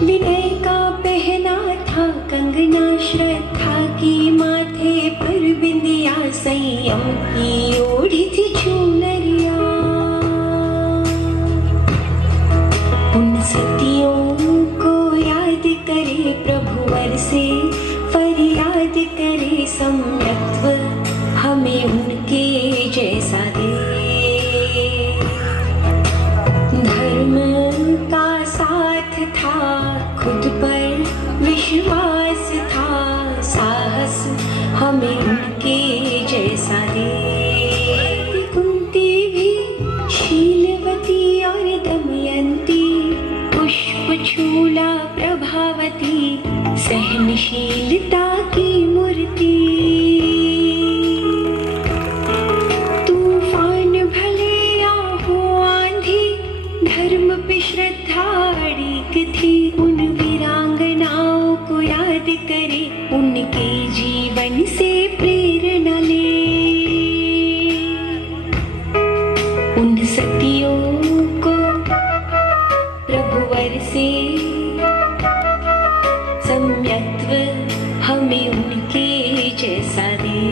विनय का पहना था कंगना, श्रद्धा की माथे पर बिंदिया, संयम की ओढ़ी थी चुनरिया। उन सतियों को याद करे प्रभुवर से फरियाद करे, सम्यक्त्व हमें उनके जैसा दे। धर्म का साथ था, खुद पर विश्वास था, साहस हमें उनके जैसा दे। कुंती भी शीलवती और दमयंती, पुष्पचूला प्रभावती, सहनशीलता की मूर्ति। तूफान भले या हो आंधी, धर्म पे श्रद्धा अड़िग थी। उन वीरांगनाओं को याद करे, उनके जीवन से प्रेरणा ले। उन सतियों को प्रभुवर से सम्यक्त्व हमें उनके जैसा दे।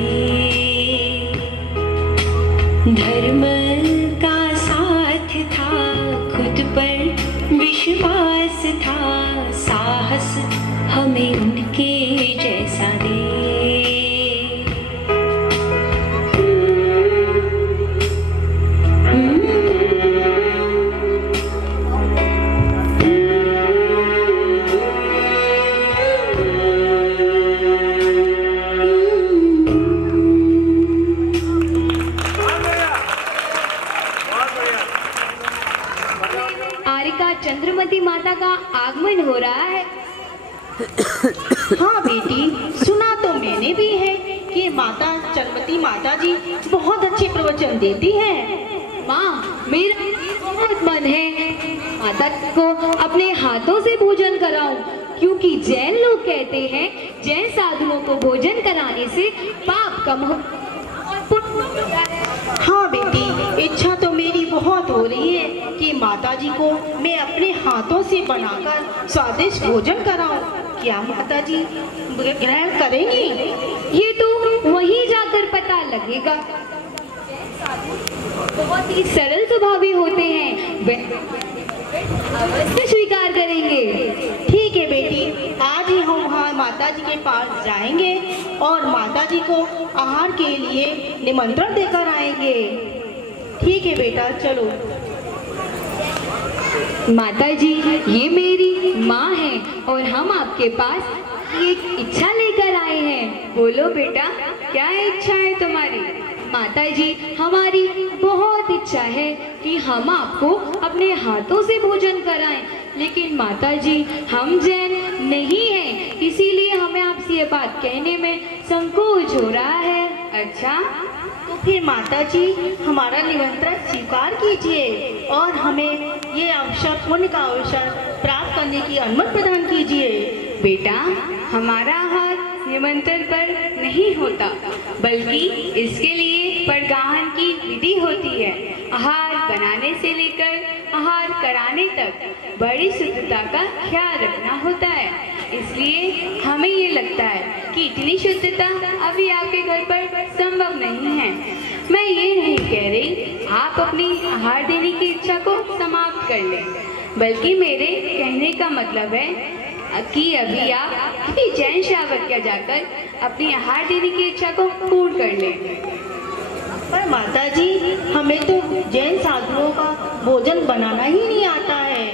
धर्म का साथ था, खुद पर विश्वास था, साहस हमें उनके जैसा दे। चंद्रमती माता का आगमन हो रहा है। हाँ बेटी, सुना तो मैंने भी है कि माता चंद्रमती माता जी बहुत अच्छे प्रवचन देती हैं। माँ, मेरा बहुत मन है माता को अपने हाथों से भोजन कराऊं, क्योंकि जैन लोग कहते हैं जैन साधुओं को भोजन कराने से पाप कम हो। हाँ बेटी, इच्छा तो मेरी बहुत हो रही है कि माताजी को मैं अपने हाथों से बनाकर स्वादिष्ट भोजन कराऊं। क्या माताजी ग्रहण करेंगी? ये तो वहीं जाकर पता लगेगा। बहुत ही सरल स्वभावी होते हैं, वे अवश्य स्वीकार करेंगे। ठीक है बेटी, आज ही हम वहाँ माताजी के पास जाएंगे और माताजी को आहार के लिए निमंत्रण देकर आएंगे। ठीक है बेटा, चलो। माताजी, ये मेरी माँ है और हम आपके पास एक इच्छा लेकर आए हैं। बोलो बेटा, क्या इच्छा है तुम्हारी? माताजी, हमारी बहुत इच्छा है कि हम आपको अपने हाथों से भोजन कराएं, लेकिन माताजी हम जैन नहीं हैं, इसीलिए हमें आपसे ये बात कहने में संकोच हो रहा है। अच्छा, तो फिर माताजी हमारा निमंत्रण स्वीकार कीजिए और हमें ये अवसर, पुण्य का अवसर प्राप्त करने की अनुमति प्रदान कीजिए। बेटा, हमारा आहार निमंत्रण पर नहीं होता, बल्कि इसके लिए परगाहन की विधि होती है। आहार बनाने से लेकर आहार कराने तक बड़ी शुद्धता का ख्याल रखना होता है। इसलिए हमें ये लगता है कि इतनी शुद्धता अभी आपके घर पर संभव नहीं है। मैं ये नहीं कह रही आप अपनी आहार देने की इच्छा को समाप्त कर लें, बल्कि मेरे कहने का मतलब है कि अभी आप किसी जैन श्रावक के जाकर अपनी आहार देने की इच्छा को पूर्ण कर लें। पर माताजी, हमें तो जैन साधुओं का भोजन बनाना ही नहीं आता है।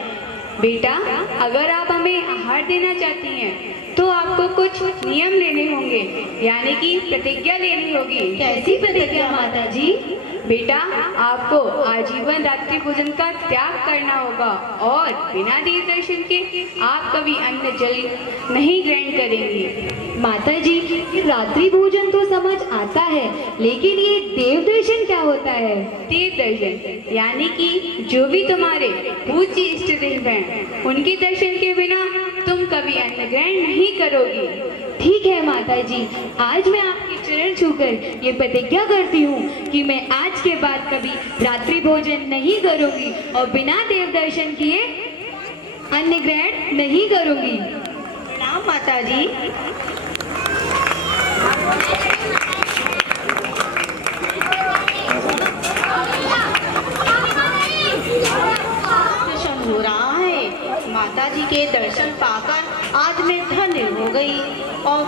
बेटा, अगर आप हमें आहार देना चाहती हैं तो आपको कुछ नियम लेने होंगे, यानी कि प्रतिज्ञा लेनी होगी। कैसी प्रतिज्ञा माताजी? बेटा, आपको आजीवन रात्रि भोजन का त्याग करना होगा और बिना देव दर्शन के आप कभी अन्न जल नहीं ग्रहण करेंगी। माताजी, रात्रि भोजन तो समझ आता है, लेकिन ये देव दर्शन क्या होता है? देव दर्शन यानी कि जो भी तुम्हारे पूज्य इष्ट देव हैं, उनके दर्शन के बिना तुम कभी अन्न ग्रहण नहीं करोगी। ठीक है माताजी, आज मैं आपके चरण छूकर ये प्रतिज्ञा करती हूँ कि मैं आज के बाद कभी रात्रि भोजन नहीं करूँगी और बिना देव दर्शन किए अन्न ग्रहण नहीं करूंगी। प्रणाम माता जी। दर्शन हो रहा है। माता जी के दर्शन पाकर आज मैं धन्य हो गई। और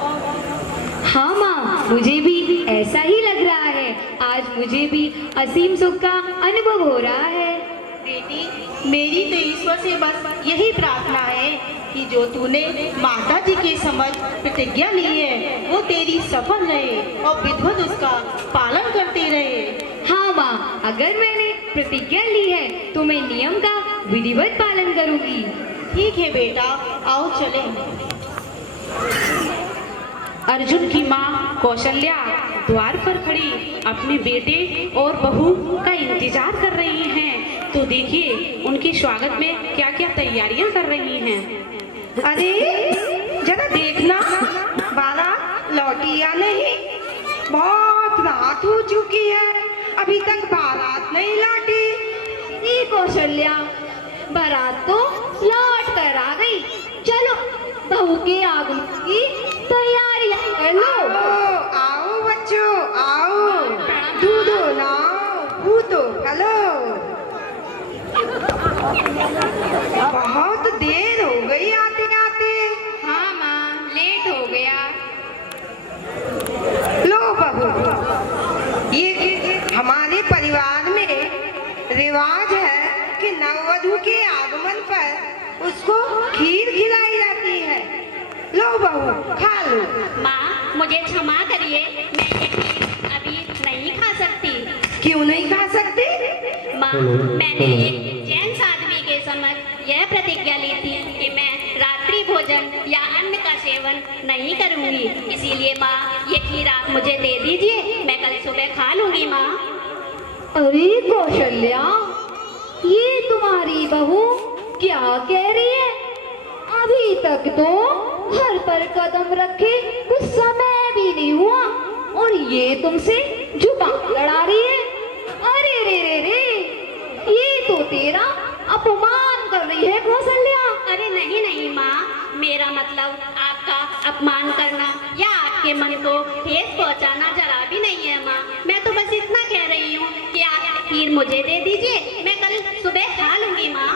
हाँ माँ, मुझे भी ऐसा ही लग रहा है। आज मुझे भी असीम सुख का अनुभव हो रहा है। बेटी, मेरी तो ईश्वर से बस यही प्रार्थना है कि जो तूने माता जी के समक्ष प्रतिज्ञा ली है वो तेरी सफल रहे और विधिवत उसका पालन करते रहे। हाँ माँ, अगर मैंने प्रतिज्ञा ली है तो मैं नियम का विधिवत पालन करूंगी। ठीक है बेटा, आओ चले। अर्जुन की माँ कौशल्या द्वार पर खड़ी अपने बेटे और बहू का इंतजार कर रही हैं। तो देखिए उनके स्वागत में क्या क्या तैयारियां कर रही हैं। अरे जरा देखना, बारात लौटी या नहीं। बहुत रात हो चुकी है, अभी तक बारात नहीं लौटी। ये कौशल्या, बारात तो लौट कर आ गई। चलो बहू के आगमन की तैयारियां कर लो। आओ बच्चों, आओ, दूधो लाओ, पूतो हेलो। बहुत देर हो गई आते आते। हाँ माँ, लेट हो गया। लो बहू, ये हमारे परिवार में रिवाज है कि नववधू के आगमन पर उसको खीर खिलाई जाती है। लो बहू, खा लो। माँ, मुझे क्षमा करिए, मैं ये खीर अभी नहीं खा सकती। क्यों नहीं खा सकती? माँ, मैंने एक जैन साध्वी के समक्ष यह प्रतिज्ञा ली थी कि मैं रात्रि भोजन या अन्न का सेवन नहीं करूँगी। इसीलिए माँ, ये खीर आप मुझे दे दीजिए, मैं कल सुबह खा लूँगी माँ। अरे कौशल्या, ये तुम्हारी बहू क्या कह रही है? अभी तक तो घर पर कदम रखे कुछ समय भी नहीं हुआ और ये तुमसे जुबान लड़ा रही है। अरे रे रे रे, ये तो तेरा अपमान कर रही है कौशल्या। अरे नहीं नहीं माँ, मेरा मतलब आपका अपमान करना या आपके मन को ठेस पहुँचाना जरा भी नहीं है माँ। मैं तो बस इतना कह रही हूँ कि आप खीर मुझे दे दीजिए, मैं कल सुबह खा लूँगी माँ।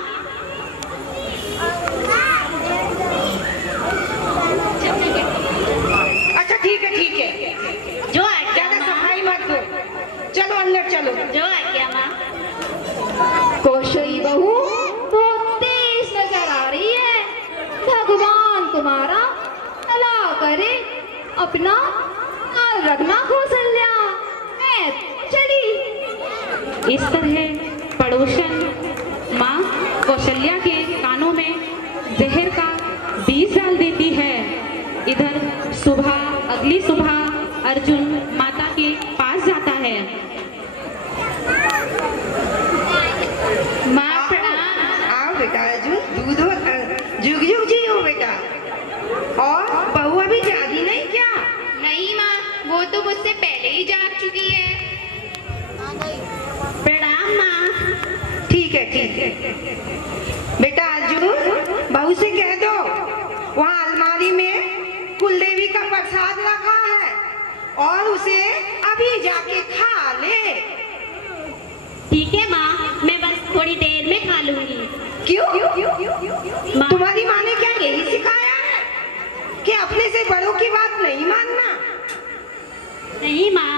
अच्छा ठीक है, ठीक है। जो आज्ञा ज्यादा माँ, सफाई मत दो, चलो अंदर चलो। जो आज्ञा माँ। कौशली बहू बहुत तेज नजर आ रही है। भगवान तुम्हारा भला करे। अपना ख्याल रखना कौशल्या। मैं चली। इस तरह पड़ोसन माँ कौशल्या के कानों में जहर का बीज डाल देती है। इधर सुबह, अगली सुबह अर्जुन माता के पास जाता है। माँ प्रणाम। आओ बेटा अर्जुन, दूध हो, जुग जुग जी हो बेटा। और बहू अभी जागी नहीं क्या? नहीं माँ, वो तो मुझसे पहले ही जाग चुकी है। प्रणाम माँ। ठीक है, ठीक है। बेटा अर्जुन, बहू से कह दो वहाँ अलमारी में कुलदेवी का प्रसाद रखा है और उसे अभी जाके खा ले। ठीक है माँ, मैं बस थोड़ी देर में खा लूँगी। क्यों? माँ, तुम्हारी माँ ने क्या यही सिखाया है कि अपने से बड़ों की बात नहीं मानना? नहीं माँ,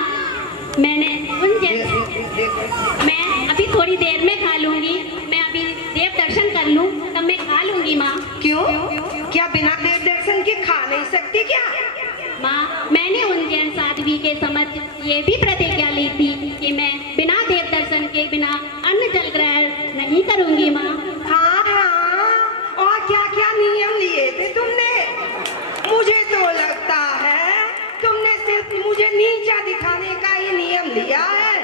मैंने मैं अभी थोड़ी देर में खा लूँगी। मैं अभी देव दर्शन कर लूँ, तब मैं खा लूँगी माँ। क्यों? क्या बिना देव दर्शन के खा नहीं सकती क्या? माँ, मैंने उन जैन साध्वी के समक्ष ये भी प्रतिज्ञा ली थी कि मैं बिना देव दर्शन के बिना अन्न जल ग्रहण नहीं करूँगी माँ। हाँ हाँ, और क्या क्या नियम लिए थे तुमने? मुझे तो लगता है तुमने सिर्फ मुझे नीचा दिखाने का ही नियम लिया है।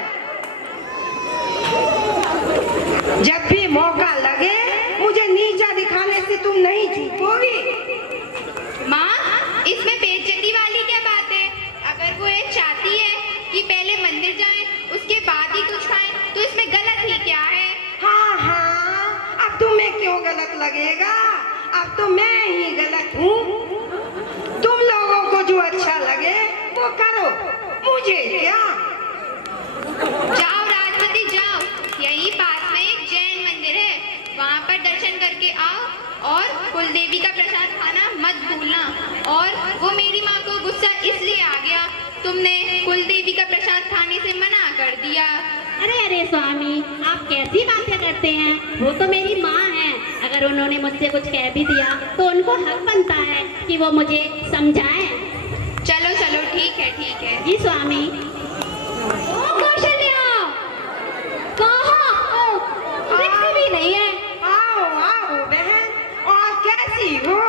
जब भी मौका लगे मुझे नीचा दिखाने से तुम नहीं चूकोगी। माँ, इसमें बेइज्जती वाली क्या बात है? अगर वो ये चाहती है कि पहले मंदिर जाएं, उसके बाद ही कुछ खाएं, तो इसमें गलत ही क्या है? हाँ हाँ, अब तुम्हें क्यों गलत लगेगा? अब तो मैं ही गलत हूँ। तुम लोगों को जो अच्छा लगे वो करो, मुझे क्या। जाओ राजमती जाओ, यही पास में एक जैन मंदिर है, वहाँ पर दर्शन करके आओ और कुलदेवी का प्रसाद खाना मत भूलना। और वो मेरी माँ को गुस्सा इसलिए आ गया, तुमने कुलदेवी का प्रसाद खाने से मना कर दिया। अरे अरे स्वामी, आप कैसी बातें करते हैं? वो तो मेरी माँ है, अगर उन्होंने मुझसे कुछ कह भी दिया तो उनको हक बनता है कि वो मुझे समझाएं। चलो चलो ठीक है। जी स्वामी। कौशल्या, कहाँ दिखती भी नहीं है। आओ आओ बहन, और कैसी हो?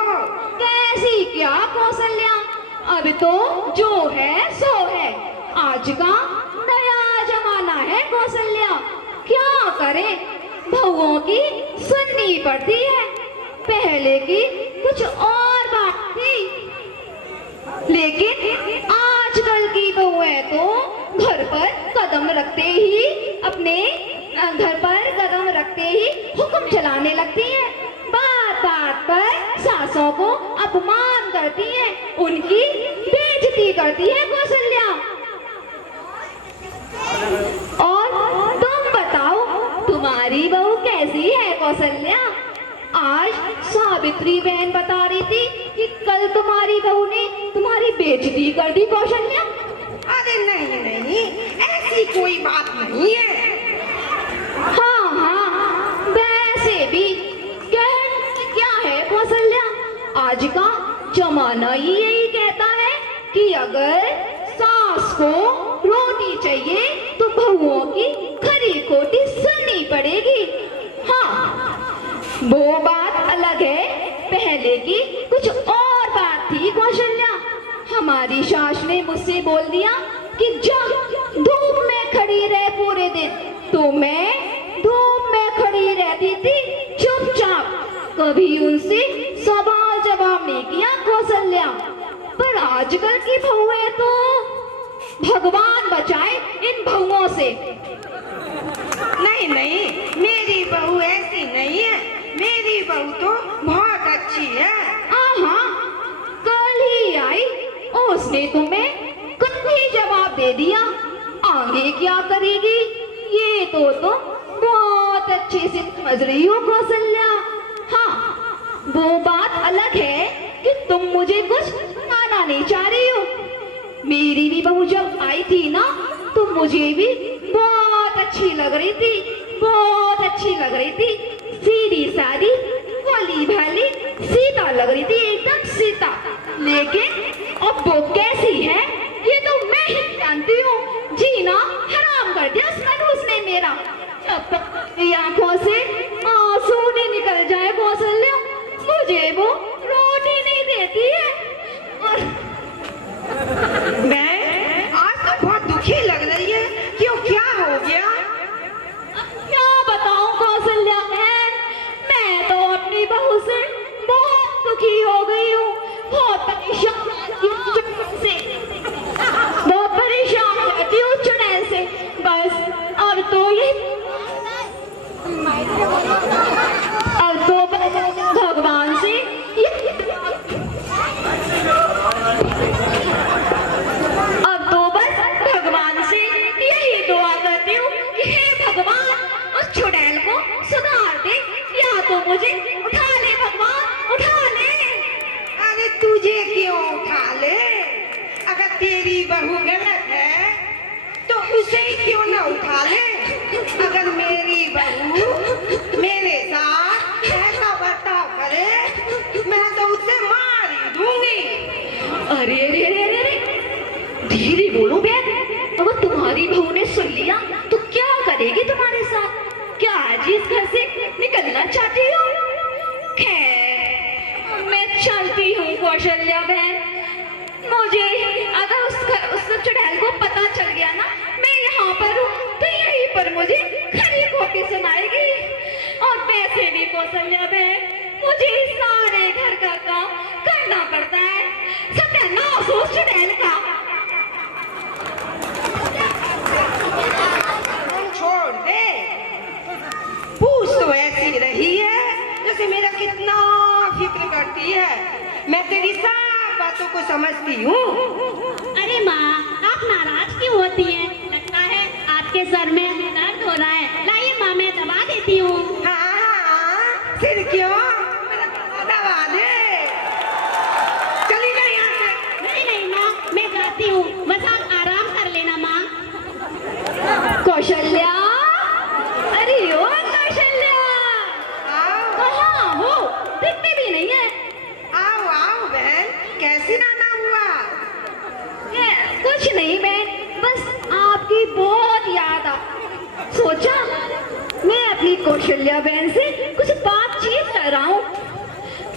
कैसी क्या कौशल्या, अब तो जो है सो है, आज का नया जमाना है कौशल्या। क्या करे, बहुओं की सुननी पड़ती है। पहले की कुछ और बात थी, लेकिन आजकल की बहुएं तो घर पर कदम रखते ही हुक्म चलाने लगती हैं। बात बात पर सासों को अपमान करती हैं, उनकी बेइज्जती करती है कौशल्या। और तुम बताओ, तुम्हारी बहू कैसी है कौशल्या? आज सावित्री बहन बता रही थी कि कल तुम्हारी बहू ने तुम्हारी बेइज्जती कर दी कौशल्या। अरे नहीं, ऐसी कोई बात नहीं है। हाँ, वैसे भी क्या है कौशल्या, आज का जमाना ही यही कहता है कि अगर सास को रोटी चाहिए तो बहुओं की खरी खोटी सुननी पड़ेगी। हाँ, वो बात अलग है, पहले की कुछ और बात थी कौशल्या। हमारी सास ने मुझसे बोल दिया कि जा धूप में खड़ी रह पूरे दिन, तो मैं धूप में खड़ी रहती थी चुपचाप, कभी उनसे सवाल जवाब नहीं किया कौशल्या। पर आजकल की बहुएं तो भगवान बचाए इन बहुओं से। नहीं, मेरी बहू ऐसी नहीं है, मेरी बहू तो बहुत अच्छी है। हाँ, कल ही आई, उसने तुम्हें कल ही जवाब दे दिया, आगे क्या करेगी ये तो बहुत अच्छे से समझ रही हो कौशल्या। हाँ, वो बात अलग है कि तुम मुझे कुछ माना नहीं चाह रही हो। मेरी भी बहू जब आई थी ना, तो मुझे भी बहुत अच्छी लग रही थी, सीधी सादी भोली भाली सीता लग रही थी, एकदम सीता। लेकिन अब वो कैसी है ये तो मैं ही जानती हूँ। जीना हराम कर दिया उस मनहूस ने मेरा। जब तक मेरी आंखों से आंसू नहीं निकल जाए कौशल्या, मुझे वो रोटी नहीं देती है। और मैं आज तो बहुत दुखी लग रही है, क्यों, क्या हो गया? क्या बताऊं कौशल्या बहन, मैं तो अपनी बहू से बहुत दुखी हो गई हूँ, बहुत परेशान रहती हूँ चुड़ैल से। बस अब तो ये भगवान से यही दुआ करती हूँ कि हे भगवान, उस चुड़ैल को सुधार दे, या तो मुझे उठा ले भगवान, उठा ले। अरे तुझे क्यों उठा ले? अगर तेरी बहू गलत है तो उसे ही क्यों ना उठा ले? अगर मेरी बहू मेरे साथ ऐसा बर्ताव करे, मैं तो उसे मार ही दूंगी। अरे, धीरे बोलो बहन, अगर तुम्हारी बहू ने सुन लिया तो क्या करेगी तुम्हारे साथ? क्या आज इस घर से निकलना चाहती हो? खैर, मैं चलती हूँ कौशल्या बहन। मुझे अगर उस चुड़ैल को पता चल गया ना मैं यहाँ पर हूँ, तो यहीं पर मुझे खरी खोटी सुनाएगी। और वैसे भी कौशल्या बहन, मुझे सारे घर का काम करना पड़ता है, सत्यानाश हो चुड़ैल का। छोड़ दे, पूछ तो ऐसी रही है से मेरा कितना फिक्र करती है। मैं तेरी सब बातों को समझती हूँ। अरे माँ, आप नाराज क्यों होती हैं? लगता है आपके सर में दर्द हो रहा है। लाइए माँ, मैं दबा देती हूँ। हाँ, सिर क्यों, मेरा दबा दे। चली गई यहाँ से। नहीं नहीं माँ, मैं जाती हूँ, बस आप आराम कर लेना माँ। कौशल्या, अरे ओ कौशल्या, आओ कहाँ हो? दिखती भी नहीं है। आओ आओ बहन, कैसी नाना हुआ? कुछ नहीं बहन, बस आपकी बहुत याद आ। सोचा मैं अपनी कौशल्या बहन से कुछ बातचीत कर रहा हूँ,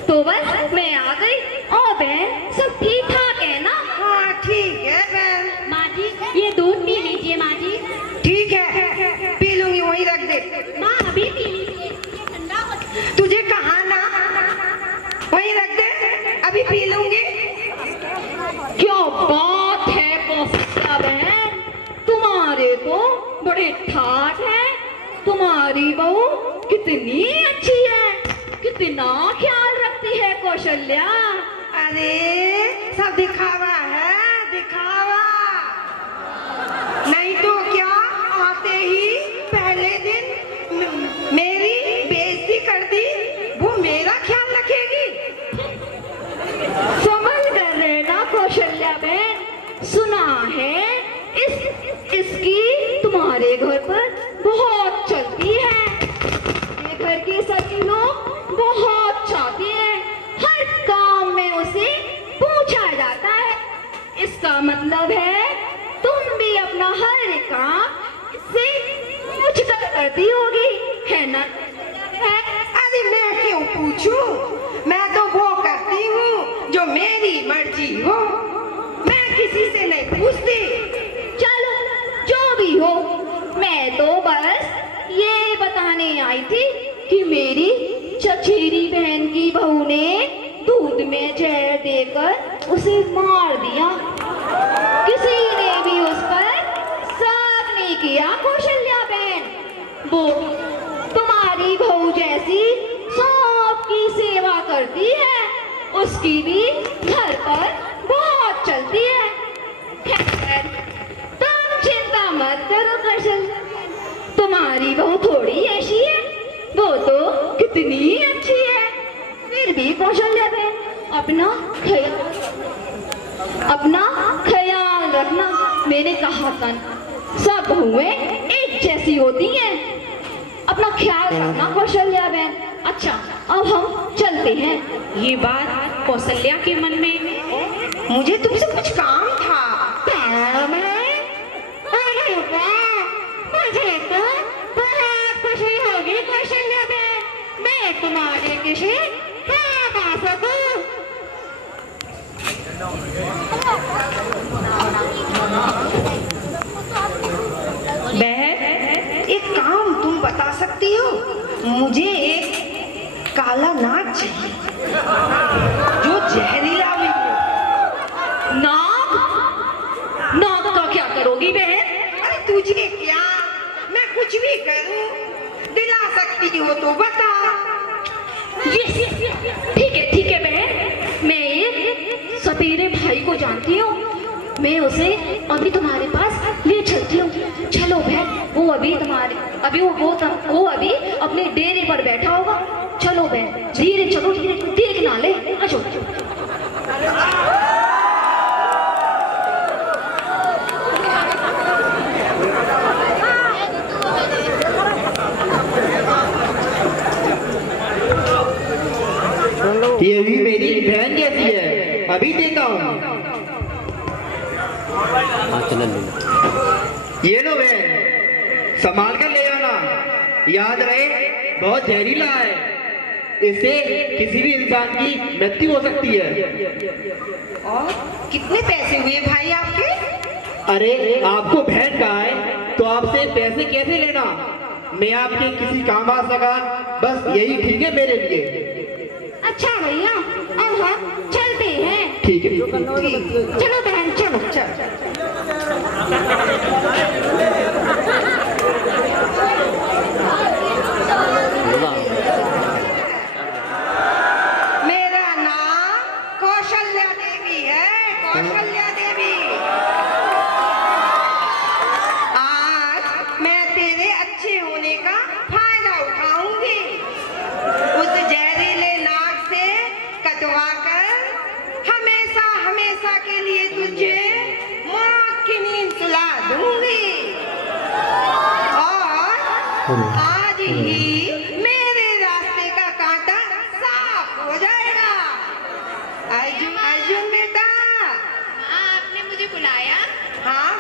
तो बस मैं आ गई। और बहन सब ठीक ठाक है ना? हाँ ठीक है बहन। माँ जी, ये दूध पी लीजिए माँ जी। ठीक है, पी लूंगी, वहीं रख दे। माँ अभी पी लीजिए, ये ठंडा हो। तुझे कहा ना, वहीं रख दे, अभी पी लूंगी। क्या बात है कौशल्या बहन, तुम्हारे तो बड़े ठाट हैं। तुम्हारी बहू कितनी अच्छी है, कितना ख्याल रखती है कौशल्या। अरे सब दिखावा है, दिखावा। नहीं तो क्या, आते ही पहले दिन मेरी बेइज्जती कर दी, वो मेरा ख्याल रखेगी। समझ कर रहे ना कौशल्या बहन, सुना है इसकी तुम्हारे घर पर बहुत चलती है। ये घर के सभी लोग बहुत चाहते हैं, हर काम में उसे पूछा जाता है। इसका मतलब है तुम भी अपना हर काम इससे पूछ कर करती होगी, है ना? अरे मैं क्यों पूछूं, मैं तो वो करती हूँ जो मेरी मर्जी हो, मैं किसी से नहीं पूछती। चलो जो भी हो, मैं तो बस ये बताने आई थी कि मेरी चचेरी बहन की बहू ने दूध में जहर देकर उसे मार दिया। किसी ने भी उस पर शक नहीं किया कौशल्या बहन। वो तुम्हारी बहू जैसी सबकी सेवा करती है, उसकी भी घर पर बहुत चलती है। खैर, तुम चिंता मत करो कौशल्या, तुम्हारी बहू थोड़ी ऐसी है, वो तो कितनी अच्छी है। फिर भी कौशल्या बहन अपना ख्याल रखना। मैंने कहा था सब बहुएं एक जैसी होती हैं, अपना ख्याल रखना कौशल्या बहन। अच्छा, अब हम चलते हैं। ये बात कौशल्या के मन में मुझे तुमसे कुछ काम था। काम है? अरे वाह, मुझे तो बहुत खुशी होगी कौशल्या बहन, मैं तुम्हारे किसी काम आ सकूं। बहन, एक काम तुम बता सकती हो? मुझे एक काला नाग चाहिए जो जहरीला भी हो। नाग? नाग का क्या करोगी बहन? अरे तुझे क्या, मैं कुछ भी करूं, दिला सकती हो तो बता। ठीक है बहन, मैं एक सपेरे भाई को जानती हूँ, मैं उसे अभी तुम्हारे पास ले चलती हूँ। चलो बहन, वो अभी अपने डेरे पर बैठा होगा। चलो बहन, धीरे चलो, धीरे देख ना ले। आजो। ये भी मेरी बहन जैसी है, अभी देता हूँ। ये लो बहन, संभाल कर ले जाना, याद रहे बहुत जहरीला है, इससे किसी भी इंसान की मृत्यु हो सकती है। और कितने पैसे हुए भाई आपके? अरे आपको बहन कहा है तो आपसे पैसे कैसे लेना, मैं आपके किसी काम आ सका, बस यही ठीक है मेरे लिए। अच्छा भैया, अब हम चलते हैं। ठीक है, चलो बहन, चलो चलो।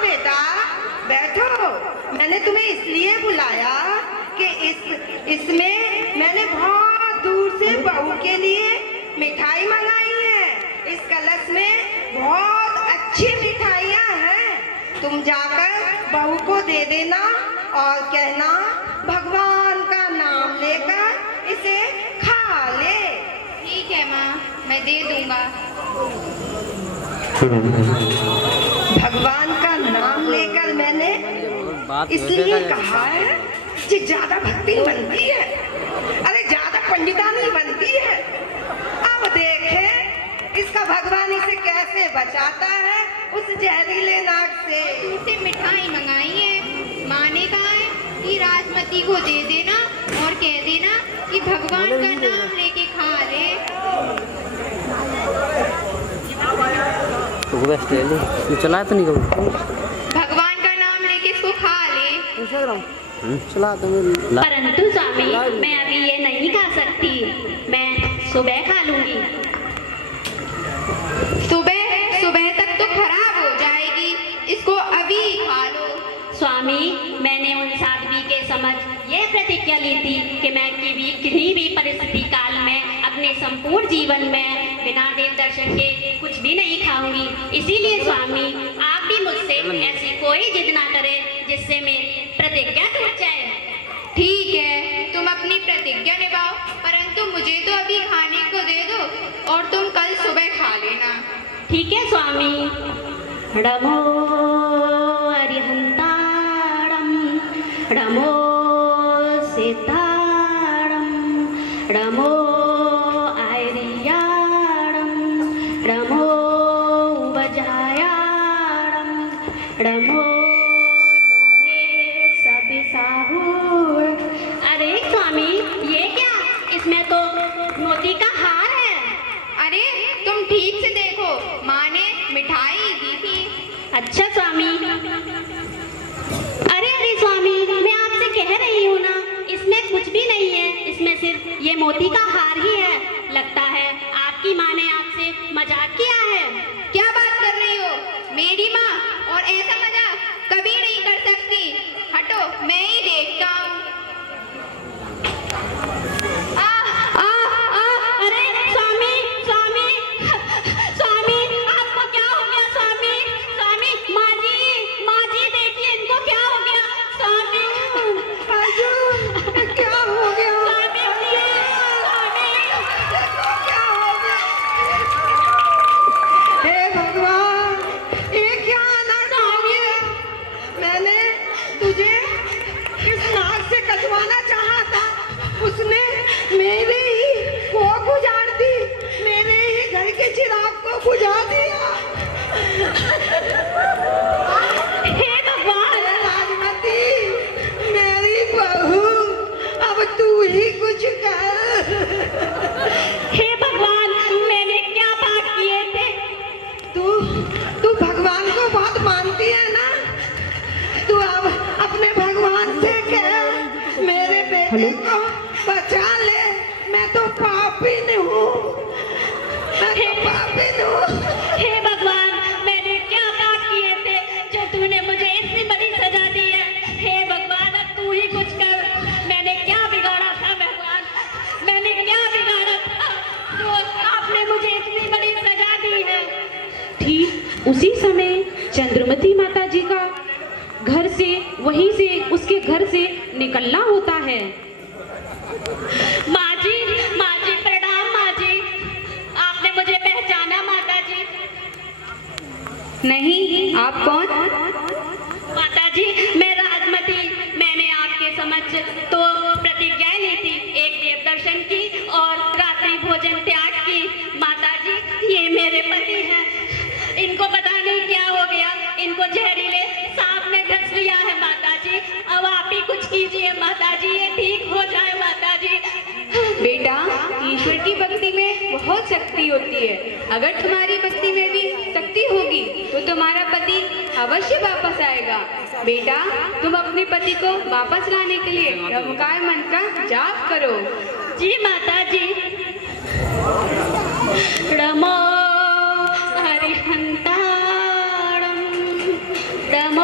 बेटा बैठो। मैंने तुम्हें इसलिए बुलाया कि इसमें मैंने बहुत दूर से बहू के लिए मिठाई मंगाई है। इस कलश में बहुत अच्छी मिठाइयाँ हैं। तुम जाकर बहू को दे देना और कहना भगवान का नाम लेकर इसे खा ले। ठीक है माँ, मैं दे दूंगा। भगवान का नाम लेकर मैंने इसलिए कहा है कि ज्यादा भक्ति बनती है, अरे ज्यादा पंडितानी बनती है। अब देखें इसका भगवान इसे कैसे बचाता है उस जहरीले नाग से। तुमसे मिठाई मंगाई है, माँ ने कहा है कि राजमती को दे देना और कह देना कि भगवान का नाम लेके खा ले। तू चला तो नहीं कहूँ भगवान का नाम लेके इसको खा ले। चला तो परंतु स्वामी मैं अभी ये नहीं खा सकती, मैं सुबह खा लूंगी। सुबह तक तो खराब हो जाएगी, इसको अभी खा लो। स्वामी मैंने उन साध्वी के समझ यह प्रतिज्ञा ली थी कि मैं किसी भी परिस्थिति काल में अपने संपूर्ण जीवन में बिना देव दर्शन के कुछ भी नहीं खाऊंगी। इसीलिए स्वामी आप भी मुझसे ऐसी कोई जिद ना करें जिससे मेरी प्रतिज्ञा टूट जाए। ठीक है, तुम अपनी प्रतिज्ञा निभाओ, परंतु मुझे तो अभी खाने को दे दो और तुम कल सुबह खा लेना। ठीक है स्वामी। नमो अरिहंताणं नमो सीताणं नमो आर्याणं नमो वज्रायाणं नमो लोहे सबिसाहूर। अरे स्वामी ये क्या, इसमें तो मोती का हार है। अरे तुम ठीक से देखो, माँ ने मिठाई दी थी। अच्छा स्वामी। अरे स्वामी मैं आपसे कह रही हूँ ना, इसमें कुछ भी नहीं है, इसमें सिर्फ ये मोती का हार ही है। लगता है आपकी माँ ने आपसे मजाक किया है। क्या बात कर रही हो? मेरी माँ और ऐसा मजाक कभी नहीं कर सकती। हटो, मैं ही देखता हूँ। अरे स्वामी स्वामी स्वामी आपको क्या हो गया? स्वामी स्वामी माँ जी देखिए इनको क्या हो गया? स्वामी अर्जुन क्या हो गया? स्वामी देखो क्या हो गया। हे भगवान ये क्या अनर्थ हो गया? मैंने तुझे इस नाग से कटवाना चाहा था, उसने मेरे ही कोख उजाड़ दी, मेरे ही घर के चिराग को बुझा दिया। हे भगवान। राजमती मेरी बहू, अब तू ही कुछ कर। हे भगवान मैंने क्या पाप किए थे? तू भगवान को बहुत मानती है ना? तू अब अपने भगवान से कह मेरे बेटे को बचा ले। मैं तो पापिन हूँ, मैं तो पापिन हूँ। हे भगवान मैंने क्या पाप किए थे जो तूने मुझे इतनी बड़ी सजा दी है? हे भगवान अब तू ही कुछ कर। मैंने क्या बिगाड़ा था भगवान, मैंने क्या बिगाड़ा था जो आपने मुझे इतनी बड़ी सजा दी है? ठीक उसी समय चंद्रमती माता जी का घर से, वहीं से उसके घर से निकलना होता है। माँ जी प्रणाम। माँ जी आपने मुझे पहचाना? माता जी नहीं, आप कौन? माता जी मैं राजमती। मैंने आपके समक्ष तो प्रतिज्ञा ली थी, एक देव दर्शन की और रात्रि भोजन त्याग की। माता जी ये मेरे पति हैं, इनको पता नहीं क्या हो गया, इनको जहरीले सांप ने डस लिया है। माता जी अब आप ही कुछ कीजिए माता जी, ये ठीक हो जाए माता जी। बेटा, ईश्वर की भक्ति में बहुत शक्ति होती है। अगर तुम्हारी भक्ति में भी शक्ति होगी तो तुम्हारा पति अवश्य वापस आएगा। बेटा, तुम अपने पति को वापस लाने के लिए ओंकार मंत्र का जाप करो। जी माता जी। नमो हरिहंताणं नमो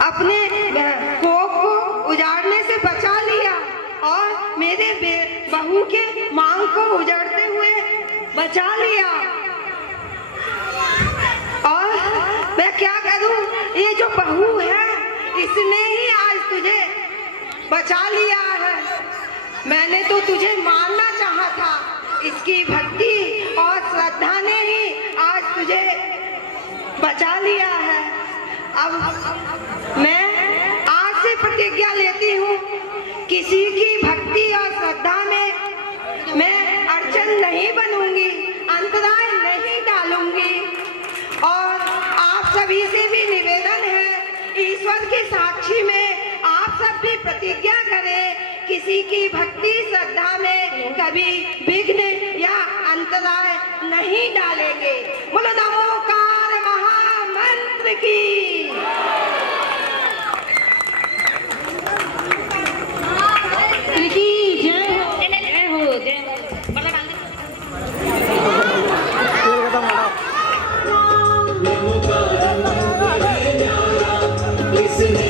अपने कोख को उजाड़ने से बचा लिया और मेरे बहू के मांग को उजाड़ते हुए बचा लिया। और मैं क्या करूं, ये जो बहू है इसने ही आज तुझे बचा लिया है। मैंने तो तुझे मारना चाहा था, इसकी भक्ति और श्रद्धा ने ही आज तुझे बचा लिया है। अब मैं आज से प्रतिज्ञा लेती हूँ, किसी की भक्ति और श्रद्धा में मैं अड़चन नहीं बनूंगी, अंतराय नहीं डालूंगी। और आप सभी से भी निवेदन है, ईश्वर की साक्षी में आप सब भी प्रतिज्ञा करें, किसी की भक्ति श्रद्धा में कभी विघ्न या अंतराय नहीं डालेंगे। बोलो नमोकार महामंत्र की। जय हो जय हो। बड़ा डाल दे। किसने